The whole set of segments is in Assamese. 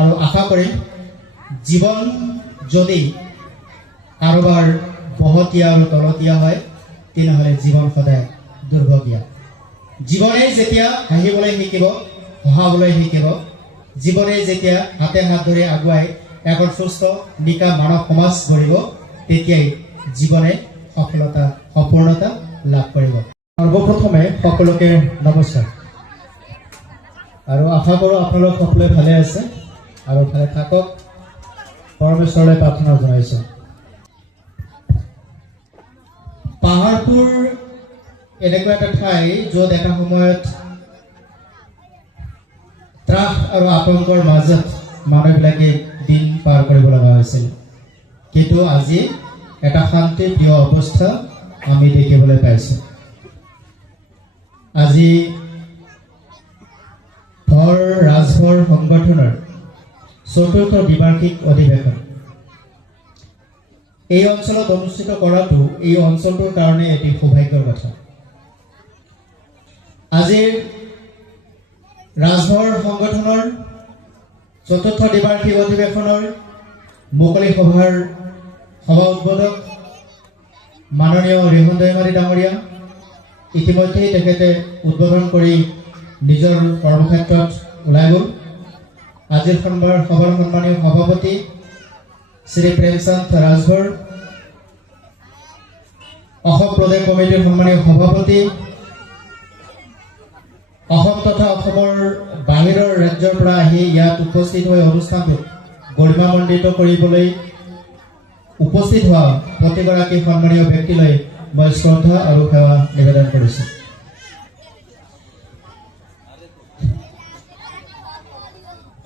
আৰু আশা কৰিম জীৱন যদি কাৰোবাৰ বহতীয়া আৰু তলতীয়া হয় তেনেহ'লে জীৱন সদায় দুৰ্ভগীয়া। জীৱনে যেতিয়া হাঁহিবলৈ শিকিব, হহাবলৈ শিকিব, জীৱনে যেতিয়া হাতে হাত ধৰি আগুৱাই এখন সুস্থ নিকা মানৱ সমাজ গঢ়িব, তেতিয়াই জীৱনে সফলতা সম্পূৰ্ণতা লাভ কৰিব। সৰ্বপ্ৰথমে সকলোকে নমস্কাৰ আৰু আশা কৰোঁ আপোনালোক সকলোৱে ভালে আছে আৰু ভালে থাকক, পৰমেশ্বৰলৈ প্ৰাৰ্থনা জনাইছোঁ। পাহাৰপুৰ এনেকুৱা এটা ঠাই য'ত এটা সময়ত ত্ৰাস আৰু আতংকৰ মাজত মানুহবিলাকে দিন পাৰ কৰিব লগা হৈছিল, কিন্তু আজি এটা শান্তিপ্ৰিয় অৱস্থা আমি দেখিবলৈ পাইছোঁ। আজি ধৰ ৰাজভৰ সংগঠনৰ ৪ৰ্থ দ্বিবাৰ্ষিক অধিৱেশন এই অঞ্চলত অনুষ্ঠিত কৰাটো এই অঞ্চলটোৰ কাৰণে এটি সৌভাগ্যৰ কথা। আজিৰ ৰাজভৰ সংগঠনৰ ৪ৰ্থ দ্বিবাৰ্ষিক অধিৱেশনৰ মুকলি সভাৰ সভা উদ্বোধক মাননীয় ৰিহন দৈমাৰী ডাঙৰীয়া ইতিমধ্যেই তেখেতে উদ্বোধন কৰি নিজৰ কৰ্মক্ষেত্ৰত ওলাই গ'ল। আজিৰ সভাৰ সন্মানীয় সভাপতি শ্ৰী প্ৰেমচান্দ ৰাজভৰ, অসম প্ৰদেশ কমিটিৰ সন্মানীয় সভাপতি, অসম তথা অসমৰ বাহিৰৰ ৰাজ্যৰ পৰা আহি ইয়াত উপস্থিত হৈ অনুষ্ঠানটোত গৰিমামণ্ডিত কৰিবলৈ উপস্থিত হোৱা প্ৰতিগৰাকী সন্মানীয় ব্যক্তিলৈ মই শ্ৰদ্ধা আৰু সেৱা নিবেদন কৰিছোঁ।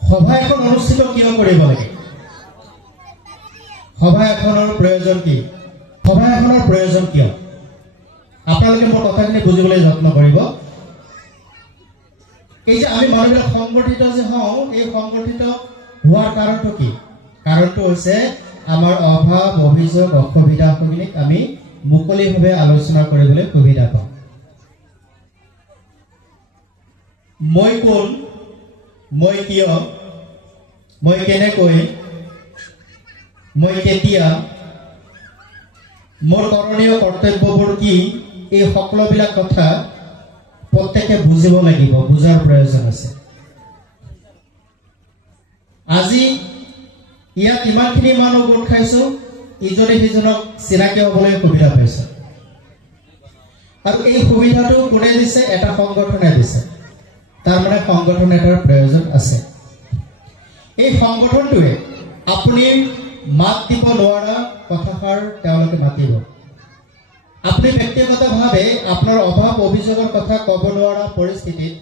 সভা এখন অনুষ্ঠিত কিয় কৰিব লাগে? সভা এখনৰ প্ৰয়োজন কি? সভা এখনৰ প্ৰয়োজন কিয়? আপোনালোকে মোৰ কথাখিনি বুজিবলৈ যত্ন কৰিব। এই যে আমি মানুহবিলাক সংগঠিত যে হওঁ, এই সংগঠিত হোৱাৰ কাৰণটো কি? কাৰণটো হৈছে আমাৰ অভাৱ, অভিযোগ, অসুবিধাখিনিক আমি মুকলিভাৱে আলোচনা কৰিবলৈ সুবিধা পাওঁ। মই কোন, মই কিয়, মই কেনেকৈ, মই কেতিয়া, মোৰ কৰণীয় কৰ্তব্যবোৰ কি, এই সকলোবিলাক কথা প্ৰত্যেকে বুজিব লাগিব, বুজাৰ প্ৰয়োজন আছে। আজি ইয়াত ইমানখিনি মানুহ গোট খাইছোঁ, ইজনে সিজনক চিনাকি হ'বলৈ সুবিধা পাইছোঁ। আৰু এই সুবিধাটো কোনে দিছে? এটা সংগঠনে দিছে। তাৰমানে সংগঠন এটাৰ প্ৰয়োজন আছে। এই সংগঠনটোৱে আপুনি মাত দিব নোৱাৰা কথাষাৰ তেওঁলোকে মাতিব। আপুনি ব্যক্তিগতভাৱে আপোনাৰ অভাৱ অভিযোগৰ কথা ক'ব নোৱাৰা পৰিস্থিতিত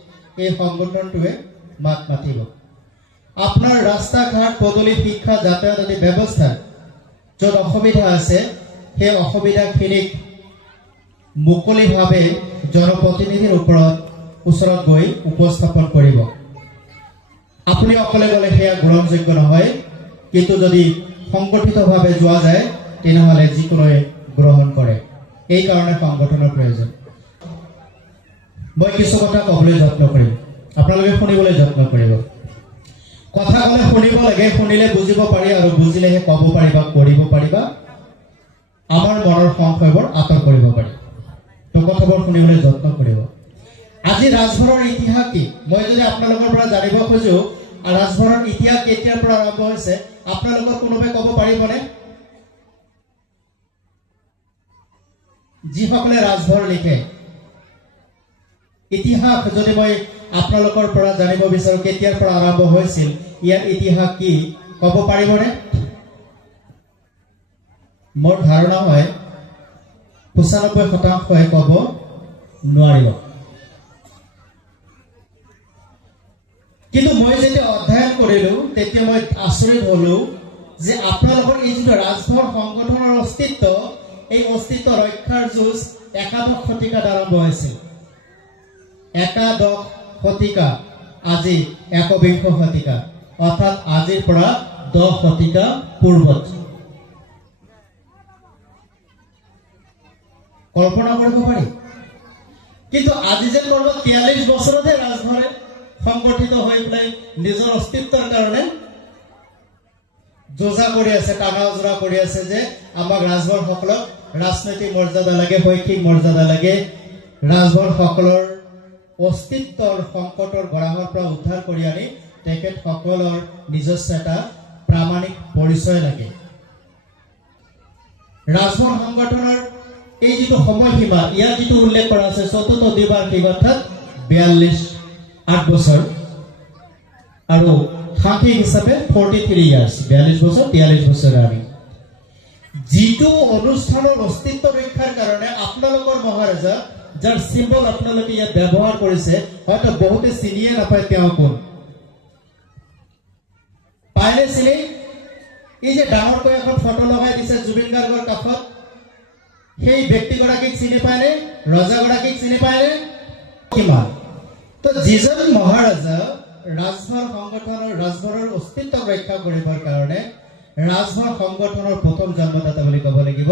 এই সংগঠনটোৱে মাত মাতিব। আপোনাৰ ৰাস্তা ঘাট, পদূলি, শিক্ষা, যাতায়াত আদি ব্যৱস্থা য'ত অসুবিধা আছে, সেই অসুবিধাখিনিক মুকলিভাৱে জনপ্ৰতিনিধিৰ ওচৰত গৈ উপস্থাপন কৰিব। আপুনি অকলে গ'লে সেয়া গ্ৰহণযোগ্য নহয়, কিন্তু যদি সংগঠিতভাৱে যোৱা যায় তেনেহ'লে যিকোনোৱে গ্ৰহণ কৰে। এই কাৰণে সংগঠনৰ প্ৰয়োজন। মই কিছু কথা ক'বলৈ যত্ন কৰিম, আপোনালোকে শুনিবলৈ যত্ন কৰিব। কথা ক'লে শুনিব লাগে, শুনিলে বুজিব পাৰি আৰু বুজিলেহে ক'ব পাৰিবা, কৰিব পাৰিবা, আমাৰ মনৰ সংশয়বোৰ আঁতৰ কৰিব পাৰি। তো কথাবোৰ শুনিবলৈ যত্ন কৰিব। আজি ৰাজভৰৰ ইতিহাস কি? মই যদি আপোনালোকৰ পৰা জানিব খোজো ৰাজভৰৰ ইতিহাস কেতিয়াৰ পৰা আৰম্ভ হৈছে, আপোনালোকৰ কোনোবাই ক'ব পাৰিবনে? যিসকলে ৰাজভৰ লিখে, ইতিহাস যদি মই আপোনালোকৰ পৰা জানিব বিচাৰো কেতিয়াৰ পৰা আৰম্ভ হৈছিল, ইয়াৰ ইতিহাস কি ক'ব পাৰিবনে? মোৰ ধাৰণা হয় ৯৫% ক'ব নোৱাৰিব। কিন্তু মই যেতিয়া অধ্যয়ন কৰিলো তেতিয়া মই আচৰিত হলো যে আপোনালোকৰ এই যিটো ৰাজভৰ সংগঠনৰ অস্তিত্ব, এই অস্তিত্ব ৰক্ষাৰ যুঁজ একাদশ শতিকাত আৰম্ভ হৈছিল। একাদশ শতিকা, আজি একবিংশ শতিকা, অৰ্থাৎ আজিৰ পৰা 10 শতিকা পূৰ্বত। কল্পনা কৰিব পাৰি। কিন্তু আজি যে কৰবাত 43 বছৰতহে ৰাজভৰে সংগঠিত হৈ পেলাই নিজৰ অস্তিত্বৰ কাৰণে যোজা কৰি আছে, টানা ওজৰা কৰি আছে যে আমাক ৰাজভৰসকলক ৰাজনৈতিক মৰ্যাদা লাগে, শৈক্ষিক মৰ্যাদা লাগে, ৰাজভৰসকলৰ অস্তিত্বৰ সংকটৰ গৰাহৰ পৰা উদ্ধাৰ কৰি আনি তেখেতসকলৰ নিজস্ব এটা প্ৰামাণিক পৰিচয় লাগে। ৰাজভৰ সংগঠনৰ এই যিটো সময়সীমা, ইয়াৰ যিটো উল্লেখ কৰা আছে ৪ৰ্থ দ্বিবাৰ্ষিক অৰ্থাৎ ৮ বছৰ আৰু সাংখ্যিক হিচাপে 43 ইয়াৰ্ছ, 42 বছৰ 43 বছৰ। আমি যিটো অনুষ্ঠানৰ অস্তিত্ব ৰক্ষাৰ কাৰণে আপোনালোকৰ মহাৰাজা যাৰ চিম্বল আপোনালোকে ইয়াত ব্যৱহাৰ কৰিছে, হয়তো বহুতে চিনিয়ে নাপায় তেওঁ কোন। পাইনে চিনি? এই যে ডাঙৰকৈ এখন ফটো লগাই দিছে জুবিন গাৰ্গৰ কাষত, সেই ব্যক্তিগৰাকীক চিনি পায়নে? ৰজাগৰাকীক চিনি পায়নে? কিমান? তো যিজন মহাৰাজা ৰাজভৰ সংগঠনৰ, ৰাজভৰৰ অস্তিত্ব ৰক্ষা কৰিবৰ কাৰণে ৰাজভৰ সংগঠনৰ প্ৰথম জন্মদাতা বুলি ক'ব লাগিব,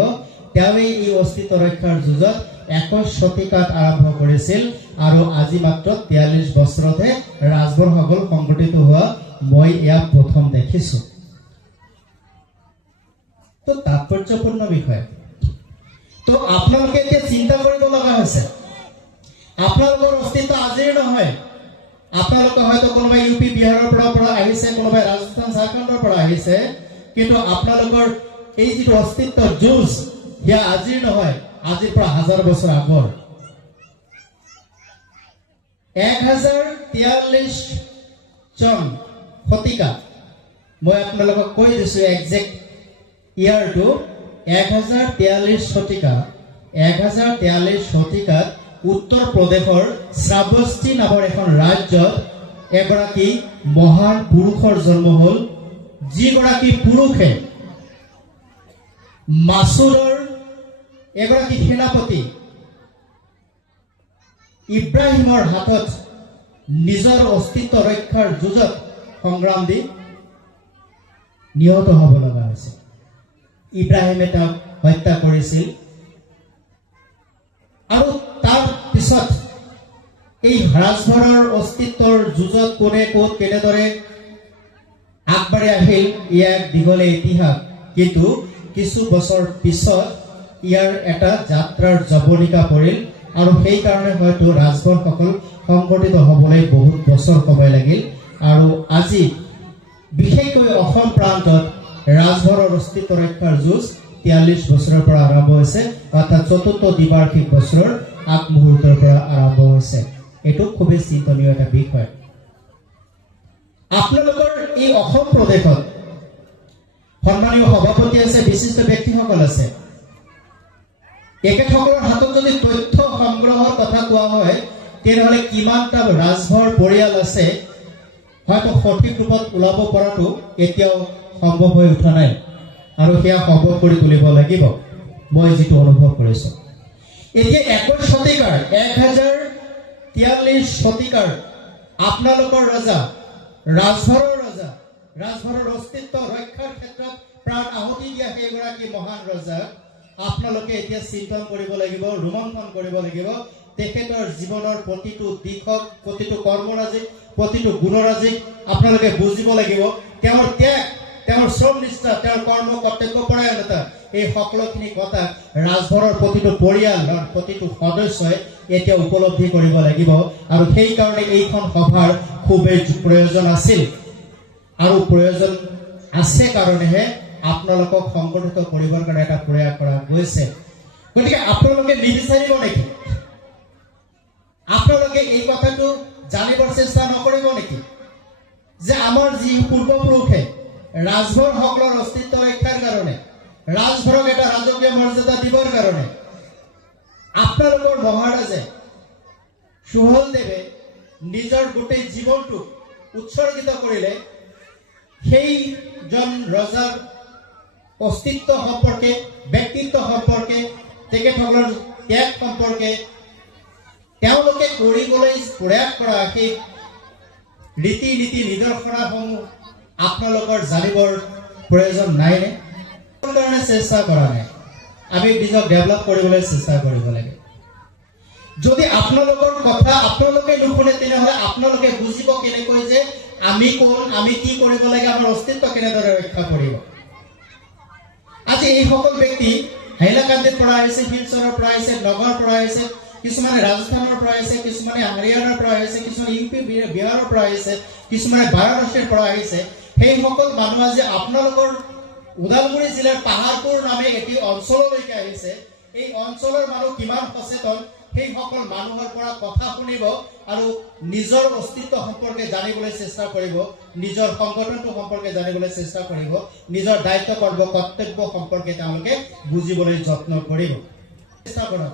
তেওঁৱে এই অস্তিত্ব ৰক্ষাৰ যুঁজত 21 শতিকাত আৰম্ভ কৰিছিল আৰু আজি মাত্ৰ 43 বছৰতহে ৰাজভৰসকল সংগঠিত হোৱা মই ইয়াক প্ৰথম দেখিছো। তো তাৎপৰ্যপূৰ্ণ বিষয়। তো আপোনালোকে এতিয়া চিন্তা কৰিব লগা হৈছে, আপোনালোকৰ অস্তিত্ব আজিৰ নহয়। আপোনালোকে হয়তো কোনোবাই ইউ পি বিহাৰৰ পৰা আহিছে, কোনোবাই ৰাজস্থান ঝাৰখণ্ডৰ পৰা আহিছে, কিন্তু আপোনালোকৰ এই যিটো অস্তিত্বৰ যুঁজ, সেয়া আজিৰ নহয়, আজিৰ পৰা 1000 বছৰ আগৰ। 1043 চন শতিকা, মই আপোনালোকক কৈ দিছো একজেক্ট ইয়াৰটো 1043 শতিকা। 1043 শতিকাত উত্তৰ প্ৰদেশৰ শ্ৰাৱস্তি নামৰ এখন ৰাজ্যত এগৰাকী মহান পুৰুষৰ জন্ম হ'ল, যিগৰাকী পুৰুষে মাছুৰৰ এগৰাকী সেনাপতি ইব্ৰাহিমৰ হাতত নিজৰ অস্তিত্ব ৰক্ষাৰ যুঁজত সংগ্ৰাম দি নিহত হ'ব লগা হৈছে। ইব্ৰাহিমে তেওঁক হত্যা কৰিছিল আৰু তাৰ পিছত এই ৰাজভৰৰ অস্তিত্বৰ যুঁজত কোনে ক'ত কেনেদৰে আগবাঢ়ি আহিল, ইয়াৰ দীঘলীয়া ইতিহাস। কিন্তু কিছু বছৰ পিছত ইয়াৰ এটা যাত্ৰাৰ জৱনিকা পৰিল আৰু সেইকাৰণে হয়তো ৰাজভৰসকল সংগঠিত হ'বলৈ বহুত বছৰ সময় লাগিল। আৰু আজি বিশেষকৈ অসম প্ৰান্তত ৰাজভৰৰ অস্তিত্ব ৰক্ষাৰ যুঁজ 43 বছৰৰ পৰা আৰম্ভ হৈছে, অৰ্থাৎ ৪ৰ্থ দ্বিবাৰ্ষিক বছৰৰ আগমুহূৰ্তৰ পৰা আৰম্ভ হৈছে। এইটো খুবেই চিন্তনীয় এটা বিষয়। আপোনালোকৰ এই অসম প্ৰদেশত সন্মানীয় সভাপতি আছে, বিশিষ্ট ব্যক্তিসকল আছে। এখেতসকলৰ হাতত যদি তথ্য সংগ্ৰহৰ কথা কোৱা হয়, তেনেহ'লে কিমানটা ৰাজভৰ পৰিয়াল আছে হয়তো সঠিক ৰূপত ওলাব পৰাটো এতিয়াও সম্ভৱ হৈ উঠা নাই, আৰু সেয়া সম্ভৱ কৰি তুলিব লাগিব, মই যিটো অনুভৱ কৰিছো। এতিয়া 21 শতিকাৰ 1043 শতিকাৰ আপোনালোকৰ ৰজা, ৰাজভৰৰ ৰজা, ৰাজভৰৰ অস্তিত্ব ৰক্ষাৰ ক্ষেত্ৰত প্ৰাণ আহুতি দিয়া সেইগৰাকী মহান ৰজা আপোনালোকে এতিয়া চিন্তন কৰিব লাগিব, ৰোমন্থন কৰিব লাগিব। তেখেতৰ জীৱনৰ প্ৰতিটো দিশক, প্ৰতিটো কৰ্মৰাজিক, প্ৰতিটো গুণৰাজিক আপোনালোকে বুজিব লাগিব। তেওঁৰ ত্যাগ, তেওঁৰ শ্ৰম নিষ্ঠা, তেওঁৰ কৰ্ম কৰ্তব্য পৰায়ণতা, এই সকলোখিনি কথা ৰাজভৰৰ প্ৰতিটো পৰিয়াল, প্ৰতিটো সদস্যই এতিয়া উপলব্ধি কৰিব লাগিব। আৰু সেইকাৰণে এইখন সভাৰ খুবেই প্ৰয়োজন আছিল, আৰু প্ৰয়োজন আছে কাৰণেহে আপোনালোকক সংগঠিত কৰিবৰ কাৰণে এটা প্ৰয়াস কৰা গৈছে। গতিকে আপোনালোকে নিবিচাৰিব নেকি? আপোনালোকে এই কথাটো জানিবৰ চেষ্টা নকৰিব নেকি যে আমাৰ যি পূৰ্বপুৰুষে ৰাজভৰসকলৰ অস্তিত্ব ৰক্ষাৰ কাৰণে, ৰাজভৰক এটা ৰাজকীয় মৰ্যাদা দিবৰ কাৰণে আপোনালোকৰ মহাৰাজে সুহলদেৱে নিজৰ গোটেই জীৱনটো উৎসৰ্গিত কৰিলে, সেইজন ৰজাৰ অস্তিত্ব সম্পৰ্কে, ব্যক্তিত্ব সম্পৰ্কে, তেখেতসকলৰ ত্যাগ সম্পৰ্কে তেওঁলোকে কৰিবলৈ প্ৰয়াস কৰা সেই ৰীতি নীতি নিদৰ্শনাসমূহ আপোনালোকৰ জানিবৰ প্ৰয়োজন নাইনে? কাৰণে চেষ্টা কৰা নাই। আমি নিজক ডেভেলপ কৰিবলৈ চেষ্টা কৰিব লাগে। যদি আপোনালোকৰ কথা আপোনালোকে নুশুনে, তেনেহ'লে আপোনালোকে বুজিব কেনেকৈ যে আমি কোন, আমি কি কৰিব লাগে, আমাৰ অস্তিত্ব কেনেদৰে ৰক্ষা কৰিব। আজি এই সকল ব্যক্তি হাইলাকান্দিৰ পৰা আহিছে, শিলচৰৰ পৰা আহিছে, নগৰৰ পৰা আহিছে, কিছুমানে ৰাজস্থানৰ পৰা আহিছে, কিছুমানে হাৰিয়ানাৰ পৰা আহিছে, কিছুমানে ইউপি বিহাৰৰ পৰা আহিছে, কিছুমানে বাৰাণসীৰ পৰা আহিছে। সেই সকল মানুহ আজি আপোনালোকৰ ওদালগুৰি জিলাৰ পাহাৰপুৰ নামে এটি অঞ্চললৈকে আহিছে। এই অঞ্চলৰ মানুহ কিমান সচেতন সেই সকল মানুহৰ পৰা কথা শুনিব আৰু নিজৰ অস্তিত্ব সম্পৰ্কে জানিবলৈ চেষ্টা কৰিব, নিজৰ সংগঠনটো সম্পৰ্কে জানিবলৈ চেষ্টা কৰিব, নিজৰ দায়িত্ব কৰ্তব্য সম্পৰ্কে তেওঁলোকে বুজিবলৈ যত্ন কৰিব। চেষ্টা কৰক।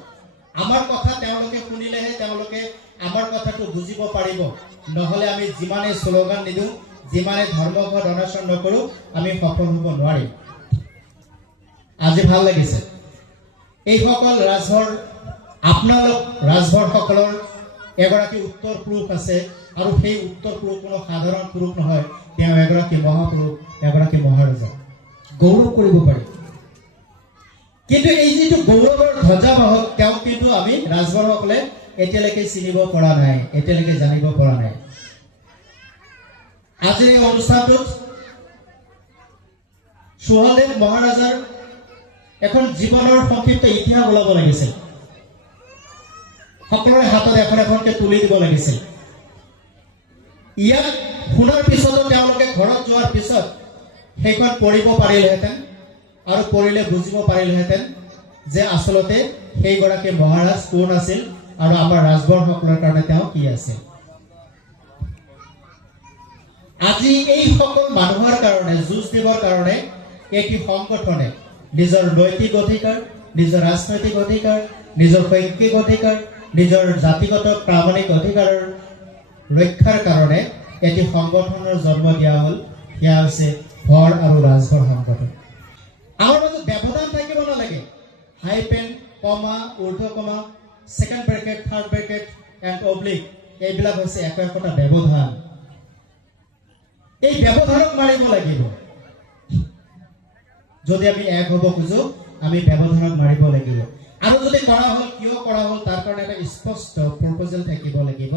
আমাৰ কথা তেওঁলোকে শুনিলেহে তেওঁলোকে আমাৰ কথাটো বুজিব পাৰিব। নহ'লে আমি যিমানে শ্লোগান নিদিওঁ, যিমানে ধৰ্মঘট অনশন নকৰোঁ, আমি সফল হ'ব নোৱাৰিম। আজি ভাল লাগিছে এই সকল ৰাজভৰ, আপোনালোক ৰাজভৰসকলৰ এগৰাকী উত্তৰ পুৰুষ আছে আৰু সেই উত্তৰ পুৰুষ কোনো সাধাৰণ পুৰুষ নহয়, তেওঁ এগৰাকী মহাপুৰুষ, এগৰাকী মহাৰজা। গৌৰৱ কৰিব পাৰি। কিন্তু এই যিটো গৌৰৱৰ ধ্বজাবাহক তেওঁক কিন্তু আমি ৰাজভৰসকলে এতিয়ালৈকে চিনিব পৰা নাই, এতিয়ালৈকে জানিব পৰা নাই। আজিৰ এই অনুষ্ঠানটোত সুহদেৱ মহাৰাজাৰ এখন জীৱনৰ সংক্ষিপ্ত ইতিহাস ওলাব লাগিছিল। সকলোৰে হাতত এখন এখনকে তুলি দিব লাগিছিল। ইয়াক শুনাৰ পিছতো তেওঁলোকে ঘৰত যোৱাৰ পিছত সেইখন পঢ়িব পাৰিলেহেঁতেন আৰু পঢ়িলে বুজিব পাৰিলেহেঁতেন যে আচলতে সেইগৰাকী মহাৰাজ কোন আছিল আৰু আমাৰ ৰাজবৰসকলৰ কাৰণে তেওঁ কি আছিল। আজি এই সকল মানুহৰ কাৰণে যুঁজ দিবৰ কাৰণে এটি সংগঠনে নিজৰ নৈতিক অধিকাৰ, নিজৰ ৰাজনৈতিক অধিকাৰ, নিজৰ শৈক্ষিক অধিকাৰ, নিজৰ জাতিগত প্ৰামাণিক অধিকাৰৰ ৰক্ষাৰ কাৰণে এটি সংগঠনৰ জন্ম দিয়া হ'ল। সেয়া হৈছে ভৰ আৰু ৰাজভৰ সংগঠন। আমাৰ মাজত ব্যৱধান থাকিব নালাগে। হাইপেন, কমা, ঊৰ্ধ comma, second bracket, third bracket and oblique, এইবিলাক হৈছে একো একোটা ব্যৱধান। এই ব্যৱধানক মাৰিব লাগিব। যদি আমি এক হ'ব খোজো, আমি ব্যৱধানক মাৰিব লাগিব। আৰু যদি কৰা হ'ল, কিয় কৰা হ'ল তাৰ কাৰণে এটা স্পষ্ট প্ৰপ'জেল থাকিব লাগিব,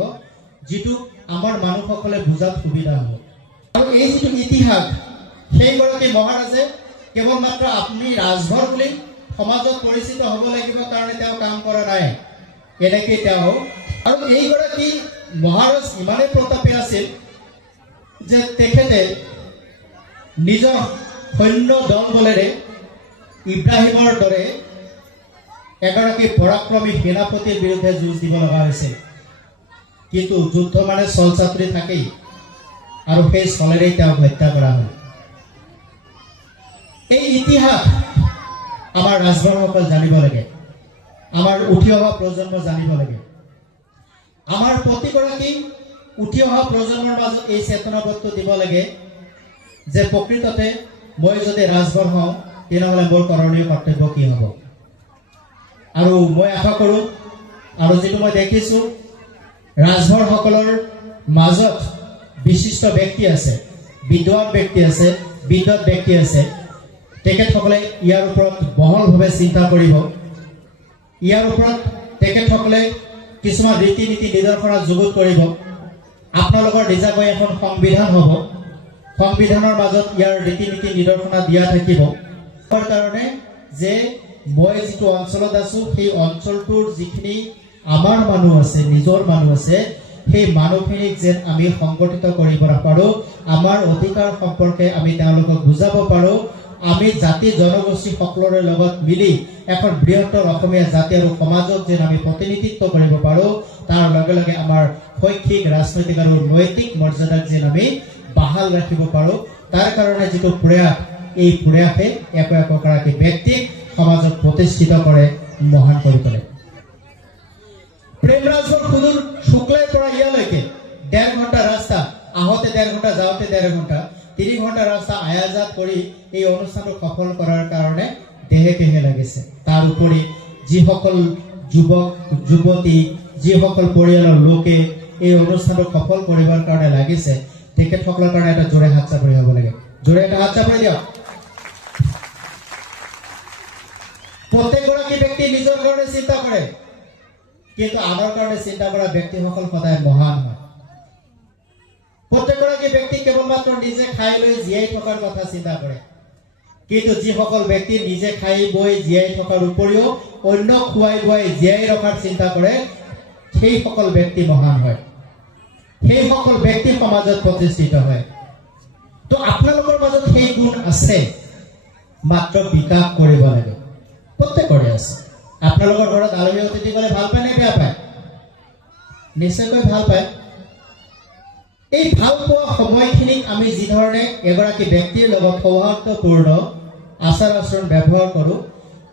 যিটো আমাৰ মানুহসকলে বুজাত সুবিধা হ'ব। আৰু এই যিটো ইতিহাস, সেইগৰাকী মহাৰাজে কেৱল মাত্ৰ আপুনি ৰাজভৰ বুলি সমাজত পৰিচিত হ'ব লাগিব কাৰণে তেওঁ কাম কৰা নাই। এনেকৈ তেওঁ, আৰু এইগৰাকী মহাৰাজ ইমানেই প্ৰতাপী আছিল যে তেখেতে নিজৰ সৈন্য দল বলেৰে ইব্ৰাহিমৰ দৰে এগৰাকী পৰাক্ৰমী সেনাপতিৰ বিৰুদ্ধে যুঁজ দিব লগা হৈছিল। কিন্তু যুদ্ধ মানে চল চাতুৰি থাকেই, আৰু সেই চলেৰেই তেওঁক হত্যা কৰা হয়। এই ইতিহাস আমাৰ ৰাজভৰসকল জানিব লাগে, আমাৰ উঠি অহা প্ৰজন্ম জানিব লাগে। আমাৰ প্ৰতিগৰাকী উঠি অহা প্ৰজন্মৰ মাজত এই চেতনাবোধটো দিব লাগে যে প্ৰকৃততে মই যদি ৰাজভৰ হওঁ, তেনেহ'লে মোৰ কৰণীয় কৰ্তব্য কি হ'ব। আৰু মই আশা কৰোঁ, আৰু যিটো মই দেখিছোঁ, ৰাজভৰসকলৰ মাজত বিশিষ্ট ব্যক্তি আছে, বিদ্বান ব্যক্তি আছে, বিদ্বৎ ব্যক্তি আছে। তেখেতসকলে ইয়াৰ ওপৰত বহলভাৱে চিন্তা কৰিব। ইয়াৰ ওপৰত তেখেতসকলে কিছুমান ৰীতি নীতি নিদৰ্শনা যুগুত কৰিব। আপোনালোকৰ নিজাকৈ এখন সংবিধান হ'ব, সংবিধানৰ মাজত ইয়াৰ ৰীতি নীতি নিদৰ্শনা দিয়া থাকিব। তাৰ কাৰণে যে মই যিটো অঞ্চলত আছোঁ, সেই অঞ্চলটোৰ যিখিনি আমাৰ মানুহ আছে, নিজৰ মানুহ আছে, সেই মানুহখিনিক যেন আমি সংগঠিত কৰিব পাৰোঁ, আমাৰ অধিকাৰ সম্পৰ্কে আমি তেওঁলোকক বুজাব পাৰোঁ। আমি জাতি জনগোষ্ঠী সকলোৰে লগত মিলি এখন বৃহত্তৰ অসমীয়া জাতি আৰু সমাজক যেন আমি প্ৰতিনিধিত্ব কৰিব পাৰোঁ, তাৰ লগে লগে আমাৰ শৈক্ষিক, ৰাজনৈতিক আৰু নৈতিক মৰ্যাদাক যেন আমি বাহাল ৰাখিব পাৰোঁ, তাৰ কাৰণে যিটো প্ৰয়াস, এই প্ৰয়াসে একো একোগৰাকী ব্যক্তিক সমাজত প্ৰতিষ্ঠিত কৰে, মহান কৰি তোলে। প্ৰেমৰাজৰ সুদূৰ শুক্লাইৰ পৰা ইয়ালৈকে 1.5 ঘণ্টা ৰাস্তা, আহোঁতে 1.5 ঘণ্টা, যাওঁতে 1.5 ঘণ্টা, 3 ঘণ্টা ৰাস্তা আয়াজাত কৰি এই অনুষ্ঠানটো সফল কৰাৰ কাৰণে দেহে কেহে লাগিছে। তাৰ উপৰি যিসকল যুৱক যুৱতী, যিসকল পৰিয়ালৰ লোকে এই অনুষ্ঠানটো সফল কৰিবৰ কাৰণে লাগিছে, তেখেতসকলৰ কাৰণে এটা জোৰে হাত চাপৰি হ'ব লাগে। জোৰে এটা হাত চাপৰি দিয়ক। প্ৰত্যেকগৰাকী ব্যক্তি নিজৰ কাৰণে চিন্তা কৰে, কিন্তু আনৰ কাৰণে চিন্তা কৰা ব্যক্তিসকল সদায় মহান হয়। প্ৰত্যেকগৰাকী ব্যক্তি কেৱল মাত্ৰ নিজে খাই লৈ জীয়াই থকাৰ কথা চিন্তা কৰে, কিন্তু যিসকল ব্যক্তি নিজে খাই বৈ জীয়াই থকাৰ উপৰিও অন্য খুৱাই বুৱাই জীয়াই ৰখাৰ চিন্তা কৰে সেইসকল ব্যক্তি মহান হয়, সেইসকল ব্যক্তি সমাজত প্ৰতিষ্ঠিত হয়। তো আপোনালোকৰ মাজত সেই গুণ আছে, মাত্ৰ বিকাশ কৰিব লাগে। প্ৰত্যেকৰে আছে। আপোনালোকৰ ঘৰত আলহী অতিথি গ'লে ভাল পায় নে বেয়া পায়? নিশ্চয়কৈ ভাল পায়। এই ভাল পোৱা সময়খিনিক আমি যি ধৰণে এগৰাকী ব্যক্তিৰ লগত সৌহাৰ্দ্যপূৰ্ণ আচাৰ আচৰণ ব্যৱহাৰ কৰোঁ,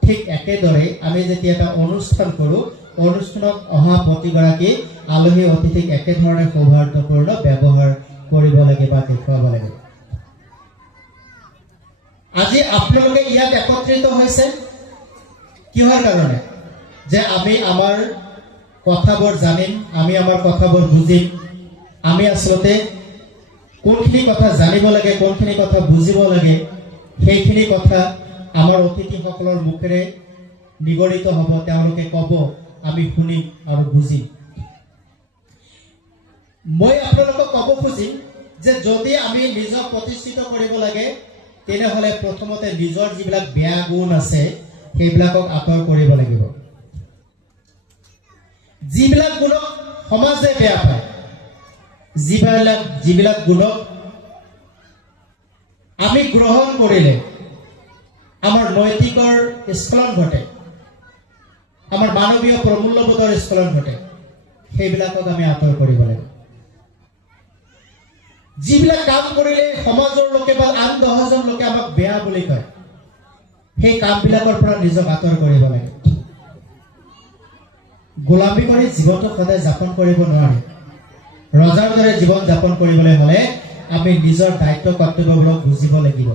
ঠিক একেদৰে আমি যেতিয়া এটা অনুষ্ঠান কৰোঁ, অনুষ্ঠানত অহা প্ৰতিগৰাকী আলহী অতিথিক একেধৰণে সৌহাৰ্দ্যপূৰ্ণ ব্যৱহাৰ কৰিব লাগে বা দেখুৱাব লাগে। আজি আপোনালোকে ইয়াত একত্ৰিত হৈছে কিহৰ কাৰণে? যে আমি আমাৰ কথাবোৰ জানিম, আমি আমাৰ কথাবোৰ বুজিম, আমি আচলতে কোনখিনি কথা জানিব লাগে, কোনখিনি কথা বুজিব লাগে, সেইখিনি কথা আমাৰ অতিথিসকলৰ মুখেৰে নিগৰিত হ'ব। তেওঁলোকে ক'ব, আমি শুনিম আৰু বুজিম। মই আপোনালোকক ক'ব খুজিম যে যদি আমি নিজক প্ৰতিষ্ঠিত কৰিব লাগে, তেনেহ'লে প্ৰথমতে নিজৰ যিবিলাক বেয়া গুণ আছে সেইবিলাকক আঁতৰ কৰিব লাগিব। যিবিলাক গুণক সমাজে বেয়া পায়, যিবিলাক গুণক আমি গ্ৰহণ কৰিলে আমাৰ নৈতিকৰ স্খলন ঘটে, আমাৰ মানৱীয় প্ৰমূল্যবোধৰ স্খলন ঘটে, সেইবিলাকক আমি আঁতৰ কৰিব লাগিব। যিবিলাক কাম কৰিলে সমাজৰ লোকে বা আন 10জন লোকে আমাক বেয়া বুলি কয়, সেই কামবিলাকৰ পৰা নিজক আঁতৰ কৰিব লাগে। গোলামী কৰি জীৱনটো সদায় যাপন কৰিব নোৱাৰে। ৰজাৰ দৰে জীৱন যাপন কৰিবলৈ হ'লে আমি নিজৰ দায়িত্ব কৰ্তব্যবোৰক বুজিব লাগিব।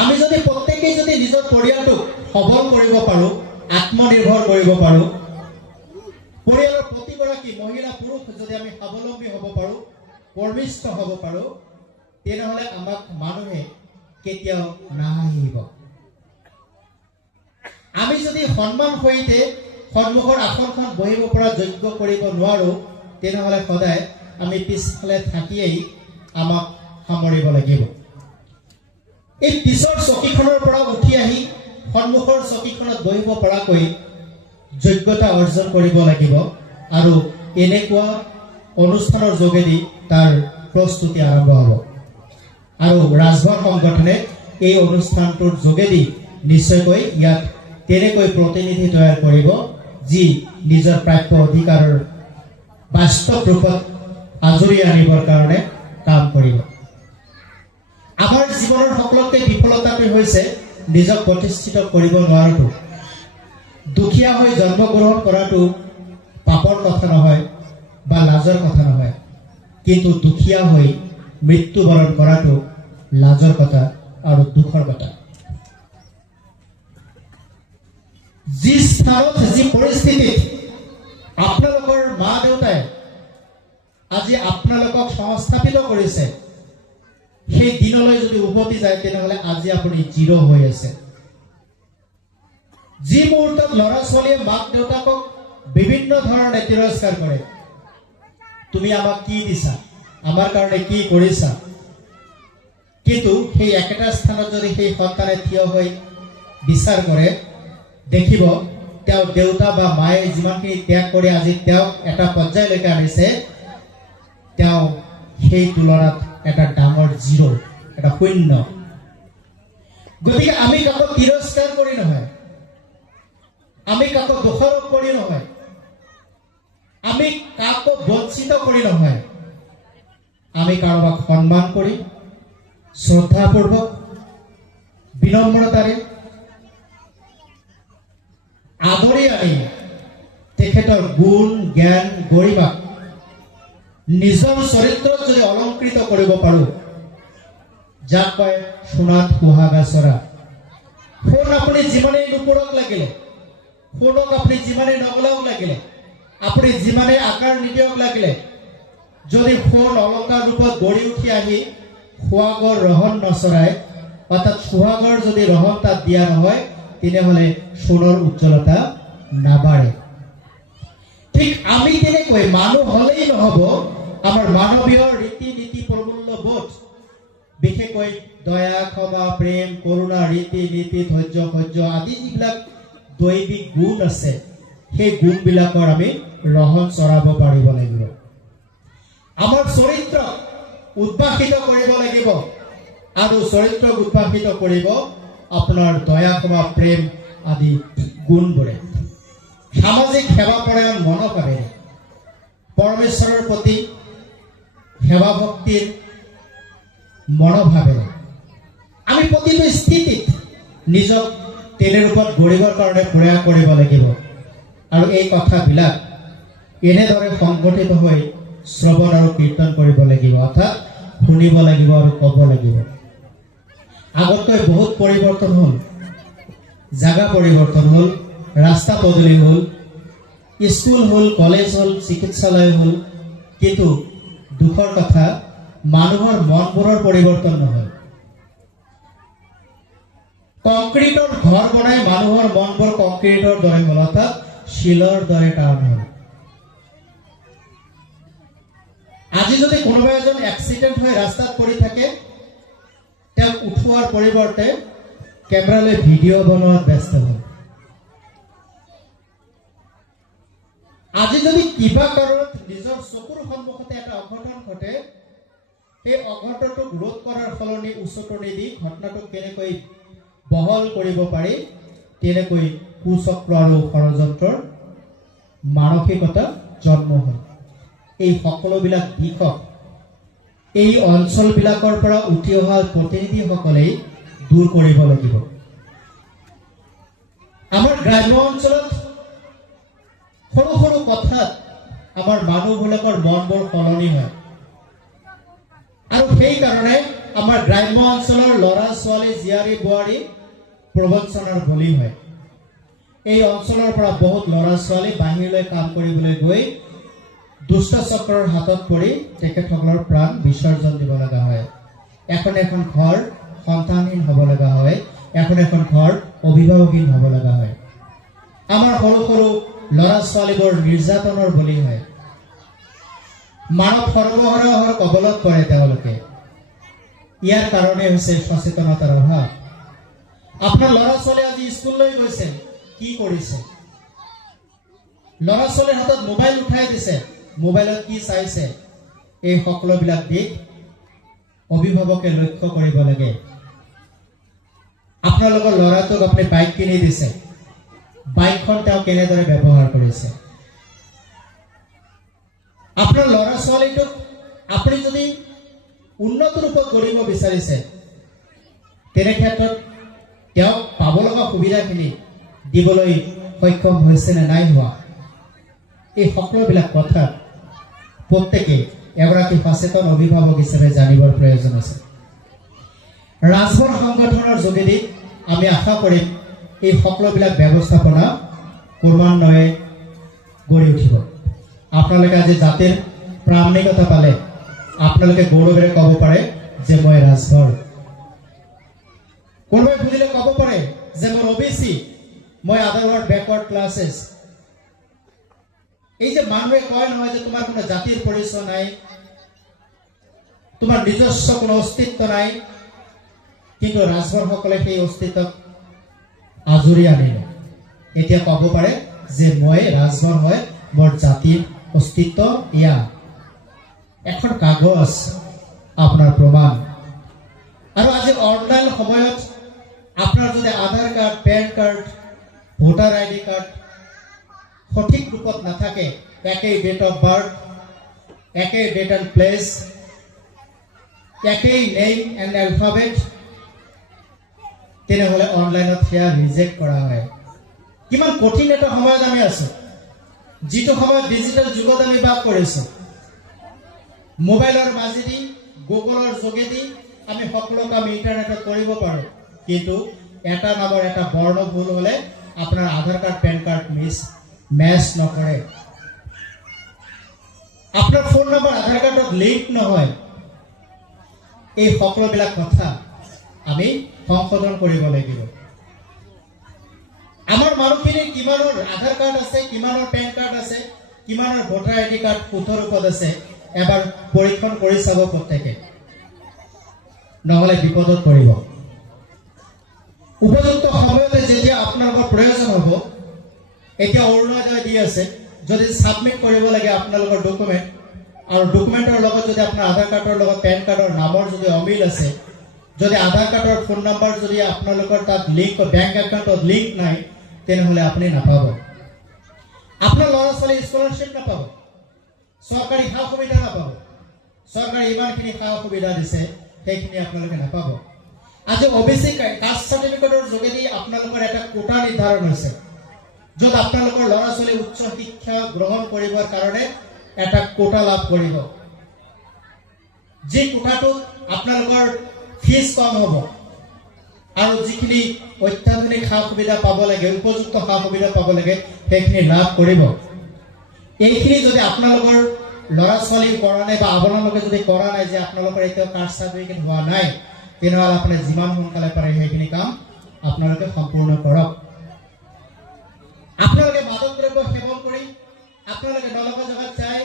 আমি যদি প্ৰত্যেকেই যদি নিজৰ পৰিয়ালটোক সবল কৰিব পাৰোঁ, আত্মনিৰ্ভৰ কৰিব পাৰোঁ, পৰিয়ালৰ প্ৰতিগৰাকী মহিলা পুৰুষ যদি আমি স্বাৱলম্বী হ'ব পাৰোঁ, কৰ্মিষ্ঠ হ'ব পাৰোঁ, তেনেহ'লে আমাক মানুহে কেতিয়াও নাহাঁহিব। আমি যদি সন্মান সহিতে সন্মুখৰ আসনখন বহিব পৰা যোগ্য কৰিব নোৱাৰোঁ, তেনেহ'লে সদায় আমি পিছফালে থাকিয়েই আমাক সামৰিব লাগিব। এই পিছৰ চকীখনৰ পৰা উঠি আহি সন্মুখৰ চকীখনত বহিব পৰাকৈ যোগ্যতা অৰ্জন কৰিব লাগিব আৰু এনেকুৱা অনুষ্ঠানৰ যোগেদি তাৰ প্ৰস্তুতি আৰম্ভ হ'ব। আৰু ৰাজভৰ সংগঠনে এই অনুষ্ঠানটোৰ যোগেদি নিশ্চয়কৈ ইয়াত তেনেকৈ প্ৰতিনিধি তৈয়াৰ কৰিব যি নিজৰ প্ৰাপ্য অধিকাৰৰ বাস্তৱ ৰূপত আজৰি আনিবৰ কাৰণে কাম কৰিব। আমাৰ জীৱনৰ সকলোতকৈ বিফলতাটো হৈছে নিজক প্ৰতিষ্ঠিত কৰিব নোৱাৰাটো। দুখীয়া হৈ জন্মগ্ৰহণ কৰাটো পাপৰ কথা নহয় বা লাজৰ কথা নহয়, কিন্তু দুখীয়া হৈ মৃত্যুবৰণ কৰাটো লাজৰ কথা আৰু দুখৰ কথা। যি স্থানত যি পৰিস্থিতিত আপোনালোকৰ মা দেউতাই আজি আপোনালোকক সংস্থাপিত কৰিছে, সেই দিনলৈ যদি উভতি যায় তেনেহ'লে আজি আপুনি জিৰ' হৈ আছে। যি মুহূৰ্তত ল'ৰা ছোৱালীয়ে মাক দেউতাকক বিভিন্ন ধৰণে তিৰস্কাৰ কৰে, তুমি আমাক কি দিছা, আমাৰ কাৰণে কি কৰিছা, কিন্তু সেই একেটা স্থানত যদি সেই সন্তানে থিয় হৈ বিচাৰ কৰে, দেখিব তেওঁ দেউতা বা মায়ে যিমানখিনি ত্যাগ কৰি আজি তেওঁক এটা পৰ্যায়লৈকে আনিছে, তেওঁ সেই তুলনাত এটা ডাঙৰ জিৰ', এটা শূন্য। গতিকে আমি কাকো তিৰস্কাৰ কৰি নহয়, আমি কাকো দোষাৰোপ কৰি নহয়, আমি কাকো বঞ্চিত কৰি নহয়, আমি কাৰোবাক সন্মান কৰি শ্ৰদ্ধাপূৰ্বক বিনম্ৰতাৰে আদৰি আনি তেখেতৰ গুণ জ্ঞান গৰিমাক নিজৰ চৰিত্ৰত যদি অলংকৃত কৰিব পাৰোঁ, যাক কয় সোণাত সুহাগা চৰা। সোণ আপুনি যিমানেই নুপুৰক লাগিলে, সোণক আপুনি যিমানেই নগলাওক লাগিলে, আপুনি যিমানেই আকাৰ নিদিয়ক লাগিলে, যদি সোণ অলংকাৰ ৰূপত গঢ়ি উঠি আহি সুহাগৰ ৰহন নচৰায়, অৰ্থাৎ সুহাগৰ যদি ৰহন তাত দিয়া নহয়, তেনেহ'লে সোণৰ উজ্জ্বলতা নাবাঢ়ে। ঠিক আমি তেনেকৈ মানুহ হ'লেই নহ'ব, আমাৰ মানৱীয় ৰীতি নীতি প্ৰমূল্যবোধ বিশেষকৈ দয়া ক্ষমা প্ৰেম কৰুণা ৰীতি নীতি ধৈৰ্য সহ্য আদি যিবিলাক দৈবিক গুণ আছে সেই গুণবিলাকৰ আমি ৰহণ চৰাব পাৰিব লাগিব আমাৰ চৰিত্ৰ উদ্ভাসিত কৰিব লাগিব আৰু চৰিত্ৰ উদ্ভাসিত কৰিব আপোনাৰ দয়া ক্ষমা প্ৰেম আদি গুণবোৰে সামাজিক সেৱাপৰায়ণ মনোভাৱেৰে পৰমেশ্বৰৰ প্ৰতি সেৱা ভক্তিৰ মনোভাৱেৰে আমি প্ৰতিটো স্থিতিত নিজক তেনে ৰূপত গঢ়িবৰ কাৰণে প্ৰয়াস কৰিব লাগিব আৰু এই কথাবিলাক এনেদৰে সংগঠিত হৈ শ্ৰৱণ আৰু কীৰ্তন কৰিব লাগিব অৰ্থাৎ শুনিব লাগিব আৰু ক'ব লাগিব আগতকৈ বহুত পৰিৱৰ্তন হ'ল জাগা পৰিৱৰ্তন হ'ল ৰাস্তা পদূলি হ'ল স্কুল হ'ল কলেজ হ'ল চিকিৎসালয় হ'ল কিন্তু দুখৰ কথা মানুহৰ মনবোৰৰ পৰিৱৰ্তন নহয় কংক্ৰিটৰ ঘৰ বনাই মানুহৰ মনবোৰ কংক্ৰিটৰ দৰে হ'ল অৰ্থাৎ শিলৰ দৰে টান হ'ল আজি যদি কোনোবা এজন এক্সিডেণ্ট হৈ ৰাস্তাত পৰি থাকে তেওঁক উঠোৱাৰ পৰিৱৰ্তে কেমেৰালৈ ভিডিঅ' বনোৱাত ব্যস্ত হ'ল আজি যদি কিবা কাৰণত নিজৰ চকুৰ সন্মুখতে এটা অঘটন ঘটে সেই অঘটনটোক ৰোধ কৰাৰ সলনি উচতনি দি ঘটনাটোক কেনেকৈ বহল কৰিব পাৰি তেনেকৈ কুচক্ৰ আৰু ষড়যন্ত্ৰৰ মানসিকতা জন্ম হ'ল এই সকলোবিলাক দিশক এই অঞ্চলবিলাকৰ পৰা উঠি অহা প্ৰতিনিধিসকলেই দূৰ কৰিব লাগিব আমাৰ গ্ৰাম্য অঞ্চলত সৰু সৰু কথাত আমাৰ মানুহবিলাকৰ মনবোৰ সলনি হয় আৰু সেইকাৰণে আমাৰ গ্ৰাম্য অঞ্চলৰ ল'ৰা ছোৱালী জীয়াৰী বোৱাৰী প্ৰবঞ্চনাৰ বলি হয় এই অঞ্চলৰ পৰা বহুত ল'ৰা ছোৱালী বাহিৰলৈ কাম কৰিবলৈ গৈ দুষ্ট চক্ৰৰ হাতত পৰি তেখেতসকলৰ প্ৰাণ বিসৰ্জন দিব লগা হয় এখন এখন ঘৰ সন্তানহীন হ'ব লগা হয় এখন এখন ঘৰ অভিভাৱকহীন হ'ব লগা হয় আমাৰ সৰু সৰু ল'ৰা ছোৱালীবোৰ নিৰ্যাতনৰ বলি হয় মানৱ সৰ্বহাৰাৰ কবলত পৰে তেওঁলোকে ইয়াৰ কাৰণে হৈছে সচেতনতাৰ অভাৱ আপোনাৰ ল'ৰা ছোৱালী আজি স্কুললৈ গৈছে কি কৰিছে ল'ৰা ছোৱালীৰ হাতত মোবাইল উঠাই দিছে মোবাইলত কি চাইছে এই সকলোবিলাক দিশ অভিভাৱকে লক্ষ্য কৰিব লাগে আপোনালোকৰ ল'ৰাটোক আপুনি বাইক কিনি দিছে বাইকখন তেওঁ কেনেদৰে ব্যৱহাৰ কৰিছে আপোনাৰ ল'ৰা ছোৱালীটোক আপুনি যদি উন্নত ৰূপত গঢ়িব বিচাৰিছে তেনে ক্ষেত্ৰত তেওঁ পাব লগা সুবিধাখিনি দিবলৈ সক্ষম হৈছে নে নাই হোৱা এই সকলোবিলাক কথা প্ৰত্যেকে এগৰাকী সচেতন অভিভাৱক হিচাপে জানিবৰ প্ৰয়োজন আছে ৰাজভৰ সংগঠনৰ যোগেদি আমি আশা কৰিম এই সকলোবিলাক ব্যৱস্থাপনা ক্ৰমান্বয়ে গঢ়ি উঠিব আপোনালোকে আজি জাতিৰ প্ৰামাণিকতা পালে আপোনালোকে গৌৰৱেৰে ক'ব পাৰে যে মই ৰাজভৰ কোনোবাই বুজিলে ক'ব পাৰে যে মই ওবিসি মই আদাৰৱাৰ্ড বেকৱাৰ্ড ক্লাছেছ এই যে মানুহে কয় নহয় যে তোমাৰ কোনো জাতিৰ পৰিচয় নাই তোমাৰ নিজস্ব কোনো অস্তিত্ব নাই কিন্তু ৰাজভৰসকলে সেই অস্তিত্বক আজৰি আনিলে এতিয়া ক'ব পাৰে যে মই ৰাজভৰ হয় মোৰ জাতিৰ অস্তিত্ব এয়া এখন কাগজ আপোনাৰ প্ৰমাণ আৰু আজি অনলাইন সময়ত আপোনাৰ যদি Aadhaar card PAN card voter ID card সঠিক ৰূপত নাথাকে একেই ডেট অফ বাৰ্থ একেই ডেট এণ্ড প্লেচ একেই নেম এণ্ড এলফাবেট তেনেহ'লে অনলাইনত সেয়া ৰিজেক্ট কৰা হয় কিমান কঠিন এটা সময়ত আমি আছো যিটো সময়ত ডিজিটেল যুগত আমি বাস কৰিছো মোবাইলৰ মাজেদি গুগলৰ যোগেদি আমি সকলো কাম ইণ্টাৰনেটত কৰিব পাৰোঁ কিন্তু এটা নামৰ এটা বৰ্ণ ভুল হ'লে আপোনাৰ আধাৰ কাৰ্ড পেন কাৰ্ড মেচ নকৰে আপোনাৰ ফোন নম্বৰ আধাৰ কাৰ্ডত লিংক নহয় এই সকলোবিলাক কথা আমি সংশোধন কৰিব লাগিব আমাৰ মানুহখিনিৰ কিমানৰ আধাৰ কাৰ্ড আছে কিমানৰ পেন কাৰ্ড আছে কিমানৰ ভোটাৰ আইডি কাৰ্ড শুদ্ধ ৰূপত আছে এবাৰ পৰীক্ষণ কৰি চাব প্ৰত্যেকে নহলে বিপদত পৰিব উপযুক্ত সময়তে যেতিয়া আপোনালোকৰ প্ৰয়োজন হ'ব এতিয়া অৰুণোদয় দি আছে যদি সাবমিট কৰিব লাগে আপোনালোকৰ ডকুমেন্ট আৰু ডকুমেন্টৰ লগত যদি আপোনাৰ আধাৰ কাৰ্ডৰ লগত পেন কাৰ্ডৰ নামৰ যদি অমিল আছে যদি আধাৰ কাৰ্ডৰ ফোন নম্বৰ যদি আপোনালোকৰ তাত লিংক বেংক একাউণ্টত লিংক নাই তেনেহলে আপুনি নাপাব আপোনাৰ ল'ৰা ছোৱালী স্কলাৰশ্বিপ নাপাব চৰকাৰী সা সুবিধা নাপাব চৰকাৰে ইমানখিনি সা সুবিধা দিছে সেইখিনি আপোনালোকে নাপাব আজি ওবিসি কাষ্ট সাৰ্টিফিকেটৰ যোগেদি আপোনালোকৰ এটা কোটা নিৰ্ধাৰণ হৈছে য'ত আপোনালোকৰ ল'ৰা ছোৱালী উচ্চ শিক্ষা গ্ৰহণ কৰিবৰ কাৰণে এটা কোটা লাভ কৰিব যি কোটাটো আপোনালোকৰ ফিজ কম হ'ব আৰু যিখিনি অত্যাধুনিক সা সুবিধা পাব লাগে উপযুক্ত সা সুবিধা পাব লাগে সেইখিনি লাভ কৰিব এইখিনি যদি আপোনালোকৰ ল'ৰা ছোৱালী কৰা নাই বা আপোনালোকে যদি কৰা নাই যে আপোনালোকৰ এতিয়া কাষ্ট সাৰ্টিফিকেট হোৱা নাই তেনেহ'লে আপুনি যিমান সোনকালে পাৰে সেইখিনি কাম আপোনালোকে সম্পূৰ্ণ কৰক আপোনালোকে মাদক দ্ৰব্য সেৱন কৰি আপোনালোকে নলগা জেগাত যায়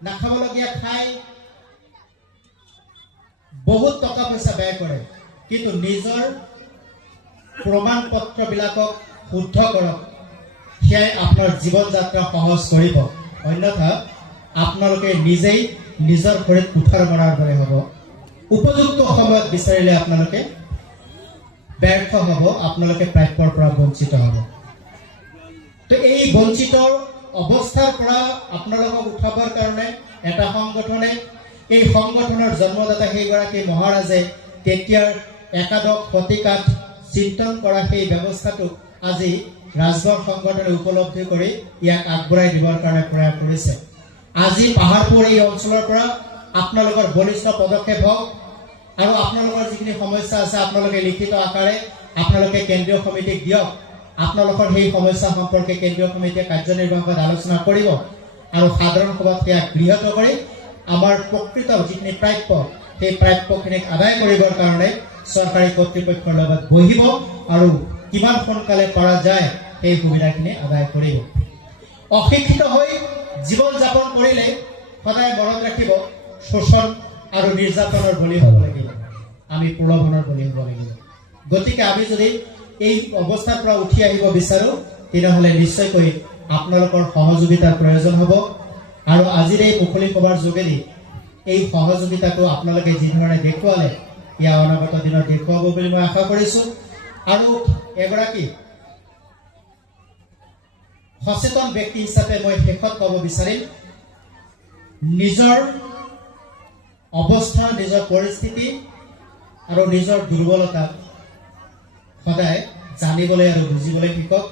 নাখাবলগীয়া খাই বহুত টকা পইচা ব্যয় কৰে কিন্তু নিজৰ প্ৰমাণ পত্ৰবিলাকক শুদ্ধ কৰক সেয়াই আপোনাৰ জীৱন যাত্ৰা সহজ কৰিব অন্যথা আপোনালোকে নিজেই নিজৰ ভৰিত কুঠাৰ মৰাৰ দৰে হ'ব উপযুক্ত সময়ত বিচাৰিলে আপোনালোকে ব্যৰ্থ হ'ব আপোনালোকে প্ৰাপ্যৰ পৰা বঞ্চিত হ'ব তো এই বঞ্চিত অৱস্থাৰ পৰা আপোনালোকক উঠাবৰ কাৰণে এটা সংগঠনে এই সংগঠনৰ জন্মদাতা সেইগৰাকী মহাৰাজে তেতিয়াৰ একাদশ শতিকাত চিন্তন কৰা সেই ব্যৱস্থাটোক আজি ৰাজগড় সংগঠনে উপলব্ধি কৰি ইয়াক আগবঢ়াই দিবৰ কাৰণে প্ৰয়াস কৰিছে আজি পাহাৰপুৰ এই অঞ্চলৰ পৰা আপোনালোকৰ বলিষ্ঠ পদক্ষেপ হওক আৰু আপোনালোকৰ যিখিনি সমস্যা আছে আপোনালোকে লিখিত আকাৰে আপোনালোকে কেন্দ্ৰীয় সমিতিক দিয়ক আপোনালোকৰ সেই সমস্যা সম্পৰ্কে কেন্দ্ৰীয় সমিতিয়ে কাৰ্যনিৰ্বাহকত আলোচনা কৰিব আৰু সাধাৰণ সভাত সেয়া গৃহীত কৰি আমাৰ প্ৰকৃত যিখিনি প্ৰাপ্য সেই প্ৰাপ্যখিনিক আদায় কৰিবৰ কাৰণে চৰকাৰী কৰ্তৃপক্ষৰ লগত বহিব আৰু কিমান সোনকালে পৰা যায় সেই সুবিধাখিনি আদায় কৰিব অশিক্ষিত হৈ জীৱন যাপন কৰিলে সদায় মনত ৰাখিব শোষণ আৰু নিৰ্যাতনৰ বলি হ'ব লাগিব আমি প্ৰলোভনৰ বলি হ'ব লাগিব গতিকে আমি যদি এই অৱস্থাৰ পৰা উঠি আহিব বিচাৰো তেনেহ'লে নিশ্চয়কৈ আপোনালোকৰ সহযোগিতাৰ প্ৰয়োজন হ'ব আৰু আজিৰ এই মুকলি সভাৰ যোগেদি এই সহযোগিতাটো আপোনালোকে যিধৰণে দেখুৱালে ইয়া অনাগত দিনত দেখুৱাব বুলি মই আশা কৰিছো আৰু এগৰাকী সচেতন ব্যক্তি হিচাপে মই শেষত ক'ব বিচাৰিম নিজৰ অৱস্থা নিজৰ পৰিস্থিতি আৰু নিজৰ দুৰ্বলতা সদায় জানিবলৈ আৰু বুজিবলৈ শিকক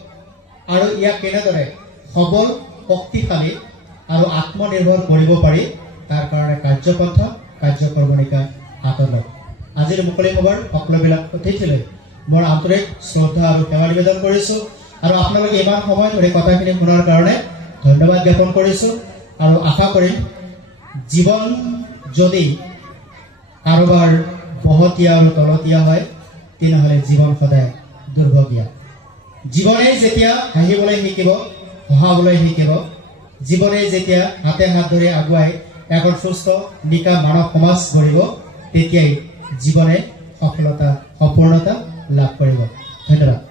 আৰু ইয়াক কেনেদৰে সবল শক্তিশালী আৰু আত্মনিৰ্ভৰ কৰিব পাৰি তাৰ কাৰণে কাৰ্যপন্থা কাৰ্যকৰ্মণিকা হাতত লওক আজিৰ মুকলি সভাৰ সকলোবিলাক অতিথিলৈ মোৰ আন্তৰিক শ্ৰদ্ধা আৰু সেৱা নিবেদন কৰিছোঁ আৰু আপোনালোকে ইমান সময় ধৰি কথাখিনি শুনাৰ কাৰণে ধন্যবাদ জ্ঞাপন কৰিছোঁ আৰু আশা কৰিম জীৱন যদি কাৰোবাৰ বহতীয়া আৰু তলতীয়া হয় তেনেহ'লে জীৱন সদায় দুৰ্ভগীয়া জীৱনে যেতিয়া হাঁহিবলৈ শিকিব হহাবলৈ শিকিব জীৱনে যেতিয়া হাতে হাত ধৰি আগুৱাই এখন সুস্থ নিকা মানৱ সমাজ গঢ়িব তেতিয়াই জীৱনে সফলতা সম্পূৰ্ণতা লাভ কৰিব ধন্যবাদ